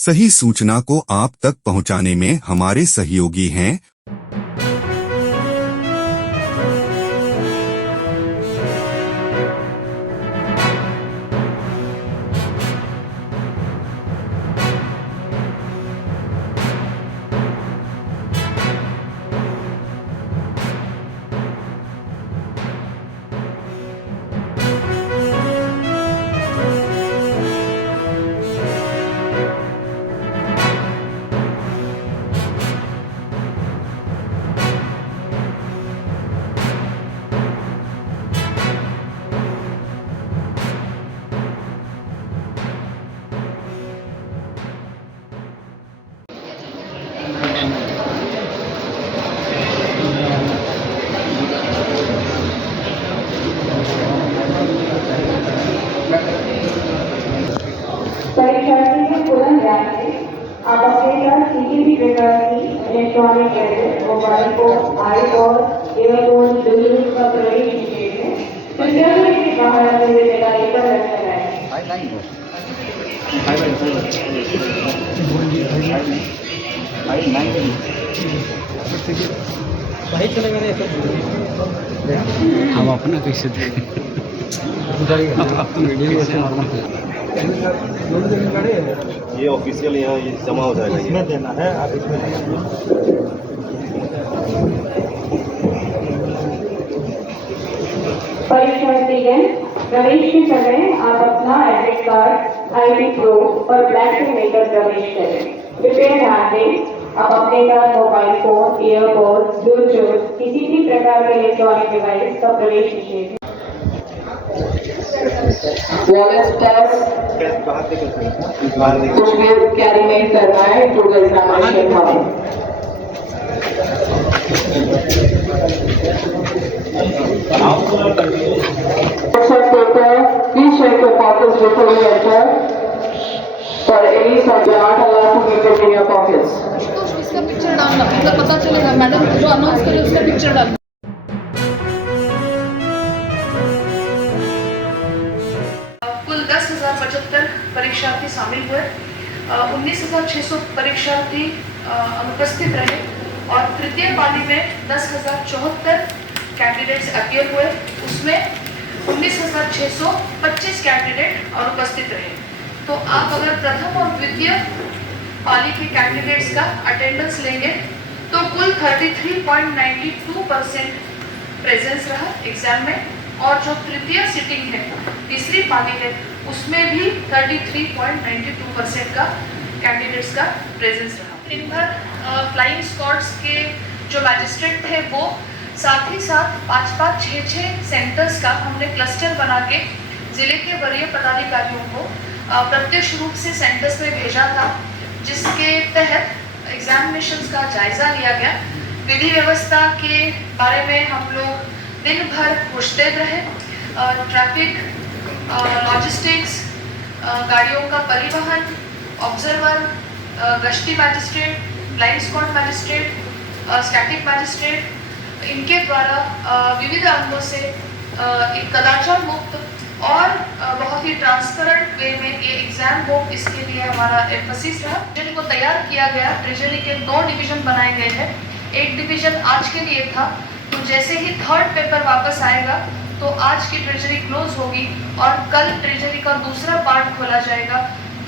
सही सूचना को आप तक पहुंचाने में हमारे सहयोगी हैं। परीक्षार्थी के पुनः ध्यान से आप अपने साथ किसी भी प्रकार की electronic gadget, mobile phone, iPod, earphone, Bluetooth का प्रवेश निषेध है। कृपया इसके बाहर अपने जिम्मेदारी पर रखना है। हम अपना कैसे ये ऑफिशियल यहाँ ये जमा हो जाएगा, इसमें देना है। आप इसमें परीक्षार्थीगण, प्रवेश के समय आप अपना एडमिट कार्ड, आईडी प्रूफ और ब्लैक पेन लेकर प्रवेश करें। कृपया ध्यान दें, आप अपने साथ मोबाइल फोन, ईयरपोड, ब्लूटूथ किसी भी प्रकार के इलेक्ट्रॉनिक डिवाइस का प्रवेश निषेध है। वॉलेट टेस्ट कुछ भी कैरी नहीं करना है to the examination hall. Please check your pockets before you enter. For any such, you are not allowed to keep it in your pockets. तो इसका पिक्चर डालना, मतलब पता चलेगा मैडम जो अनाउंस करे उसका पिक्चर डालना। कुल 10,075 परीक्षार्थी शामिल हुए, 19,600 परीक्षार्थी अनुपस्थित रहे और तृतीय पाली में 10,074 कैंडिडेट्स अपीयर हुए। उसमें 19,625 कैंडिडेट अनुपस्थित रहे। तो आप अगर प्रथम और द्वितीय पाली के कैंडिडेट्स का अटेंडेंस लेंगे तो कुल 33.92% प्रेजेंस रहा एग्जाम में, और जो तृतीय सिटिंग है, तीसरी पाली है, उसमें भी 33.92% का कैंडिडेट्स का प्रेजेंस रहा। दिन भर फ्लाइंग स्क्वाड्स के जो मैजिस्ट्रेट थे वो साथ ही साथ 5-5, 6-6 सेंटर्स का हमने क्लस्टर बना के जिले के वरीय पदाधिकारियों को प्रत्यक्ष रूप से सेंटर्स में भेजा था, जिसके तहत एग्जामिनेशंस का जायजा लिया गया। विधि व्यवस्था के बारे में हम लोग दिन भर मुश्तैद रहे। ट्रैफिक, लॉजिस्टिक्स, गाड़ियों का परिवहन, ऑब्जर्वर, गश्ती magistrate, flying squad magistrate, static magistrate, इनके द्वारा विविध अंगों से एक कदाचार मुक्त और बहुत ही ट्रांसपेरेंट वे में ये एग्जाम हो, इसके लिए हमारा एम्फसिस रहा। ट्रेजरी को तैयार किया गया। ट्रेजरी के 2 डिवीजन बनाए गए हैं। एक डिवीजन आज के लिए था, तो जैसे ही थर्ड पेपर वापस आएगा तो आज की ट्रेजरी क्लोज होगी और कल ट्रेजरी का दूसरा पार्ट खोला जाएगा,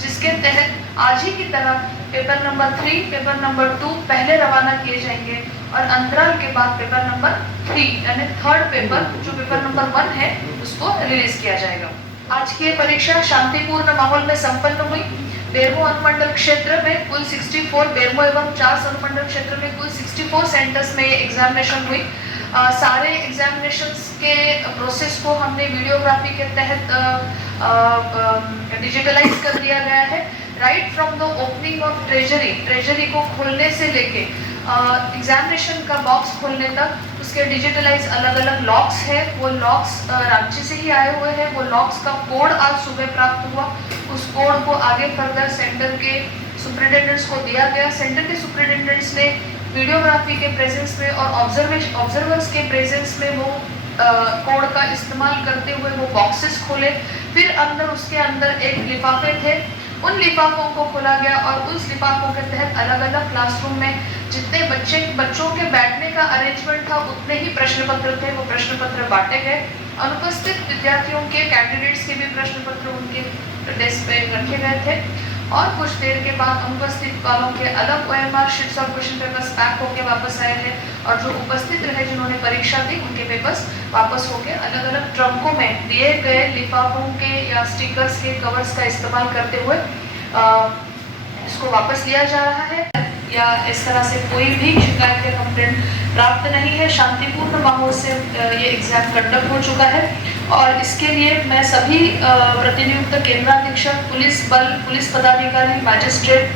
जिसके तहत आज ही की तरह पेपर नंबर 3, पेपर नंबर 2 पहले रवाना किए जाएंगे और अंतराल के बाद पेपर नंबर 3 यानी थर्ड पेपर जो पेपर नंबर 1 है उसको रिलीज किया जाएगा। आज की परीक्षा शांतिपूर्ण माहौल में संपन्न हुई। बेरमो अनुमंडल क्षेत्र में कुल 64, बेरमो एवं चास अनुमंडल क्षेत्र में कुल 64 सेंटर्स में एग्जामिनेशन हुई। सारे एग्जामिनेशंस के प्रोसेस को हमने वीडियोग्राफी के तहत डिजिटलाइज कर दिया गया है। Right from the opening of treasury को खोलने से लेके एग्जामिनेशन का बॉक्स खोलने तक उसके डिजिटलाइज अलग अलग लॉक्स है। वो लॉक्स राज्य से ही आए हुए हैं। वो लॉक्स का कोड आज सुबह प्राप्त हुआ। उस कोड को आगे फर्दर सेंटर के सुपरिटेंडेंट्स को दिया गया। सेंटर के सुपरिटेंडेंट्स ने वीडियोग्राफी के प्रेजेंस में और ऑब्जर्वर्स के प्रेजेंस में वो कोड का इस्तेमाल करते हुए वो बॉक्सेस खोले। फिर उसके अंदर एक लिफाफे थे उन लिफाफों को खोला गया और उस लिफाफों के तहत अलग अलग क्लासरूम में जितने बच्चों के बैठने का अरेंजमेंट था उतने ही प्रश्न पत्र थे, वो प्रश्न पत्र बांटे गए। अनुपस्थित विद्यार्थियों के कैंडिडेट्स के भी प्रश्न पत्र उनके डेस्क पे रखे गए थे और कुछ देर के बाद अनुपस्थित वालों के अलग OMR शीट्स और क्वेश्चन पेपर्स पैक होकर वापस आए थे और जो उपस्थित रहे जिन्होंने परीक्षा दी उनके पेपर्स वापस होके अलग अलग ट्रंकों में दिए गए लिफाफों के या स्टिकर्स के कवर्स का इस्तेमाल करते हुए इसको वापस लिया जा रहा है या इस तरह से कोई भी शिकायत या कंप्लेंट प्राप्त नहीं है। शांतिपूर्ण माहौल से ये एग्जाम कंडक्ट हो चुका है और इसके लिए मैं सभी प्रतिनियुक्त केंद्राधीक्षक, पुलिस बल, पुलिस पदाधिकारी, मैजिस्ट्रेट,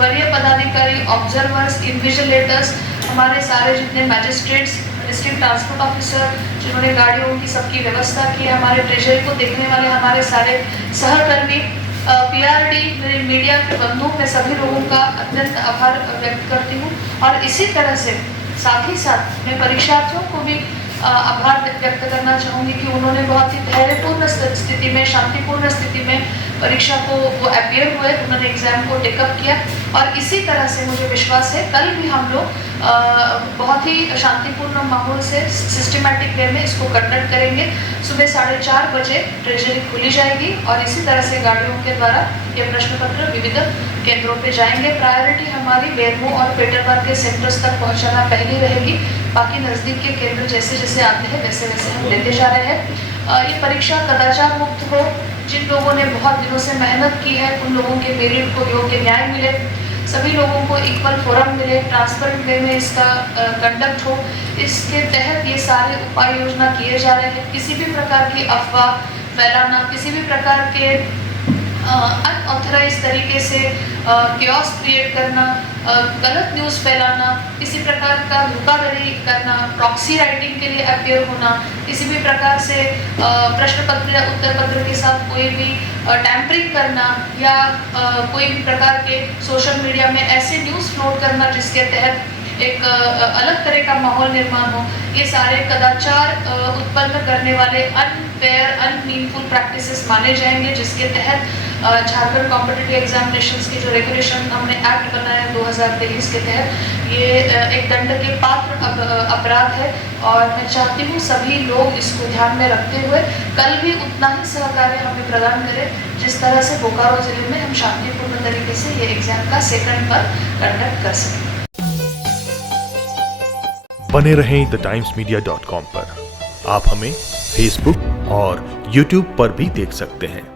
वरीय पदाधिकारी, ऑब्जर्वर्स, इन्विजिलेटर्स, हमारे सारे जितने मैजिस्ट्रेट्स, डिस्ट्रिक्ट ट्रांसपोर्ट ऑफिसर जिन्होंने गाड़ियों की सबकी व्यवस्था की, हमारे ट्रेजरी को देखने वाले हमारे सारे सहकर्मी, PRD, मेरे मीडिया के बंधु, मैं सभी लोगों का अत्यंत आभार व्यक्त करती हूँ और इसी तरह से साथ ही साथ मैं परीक्षार्थियों को भी आभार व्यक्त करना चाहूँगी कि उन्होंने बहुत ही धैर्यपूर्ण स्थिति में, शांतिपूर्ण स्थिति में परीक्षा को वो अपीयर हुए, उन्होंने एग्जाम को टेकअप किया और इसी तरह से मुझे विश्वास है कल भी हम लोग बहुत ही शांतिपूर्ण माहौल से सिस्टमैटिक वे में इसको कंडक्ट करेंगे। सुबह 4:30 बजे ट्रेजरी खुली जाएगी और इसी तरह से गाड़ियों के द्वारा ये प्रश्न पत्र विविध केंद्रों पे जाएंगे। प्रायोरिटी हमारी बेरमो और पेटरबाग के सेंटर्स तक पहुंचाना पहली रहेगी, बाकी नज़दीक के केंद्र जैसे जैसे आते हैं वैसे वैसे हम लेते जा रहे हैं। ये परीक्षा कदाचार मुक्त हो, जिन लोगों ने बहुत दिनों से मेहनत की है उन लोगों के मेरिट को योग्य न्याय मिले, सभी लोगों को इक्वल फोरम मिले, ट्रांसपेरेंट वे में इसका कंडक्ट हो, इसके तहत ये सारे उपाय योजना किए जा रहे हैं। किसी भी प्रकार की अफवाह फैलाना, किसी भी प्रकार के अनऑथराइज तरीके से क्योस क्रिएट करना, गलत न्यूज़ फैलाना, किसी प्रकार का धोखाधड़ी करना, प्रॉक्सी राइटिंग के लिए अपीयर होना, किसी भी प्रकार से प्रश्न पत्र या उत्तर पत्र के साथ कोई भी टैंपरिंग करना या कोई भी प्रकार के सोशल मीडिया में ऐसे न्यूज़ फ्लोट करना जिसके तहत एक अलग तरह का माहौल निर्माण हो, ये सारे कदाचार उत्पन्न करने वाले अनफेयर, अनमीनिंगफुल प्रैक्टिसेस माने जाएंगे, जिसके तहत झारखंड कॉम्पिटिटिव एग्जामिनेशंस की जो रेगुलेशन हमने एक्ट बनाया 2023 के तहत ये एक दंड के पात्र अपराध है और मैं चाहती हूँ सभी लोग इसको ध्यान में रखते हुए कल भी उतना ही सहकार्य हमें प्रदान करें जिस तरह से बोकारो जिले में हम शांतिपूर्ण तरीके से ये एग्जाम का सेकंड पर कंडक्ट कर सकें। बने रहें thetimesmedia.com पर। आप हमें फेसबुक और यूट्यूब पर भी देख सकते हैं।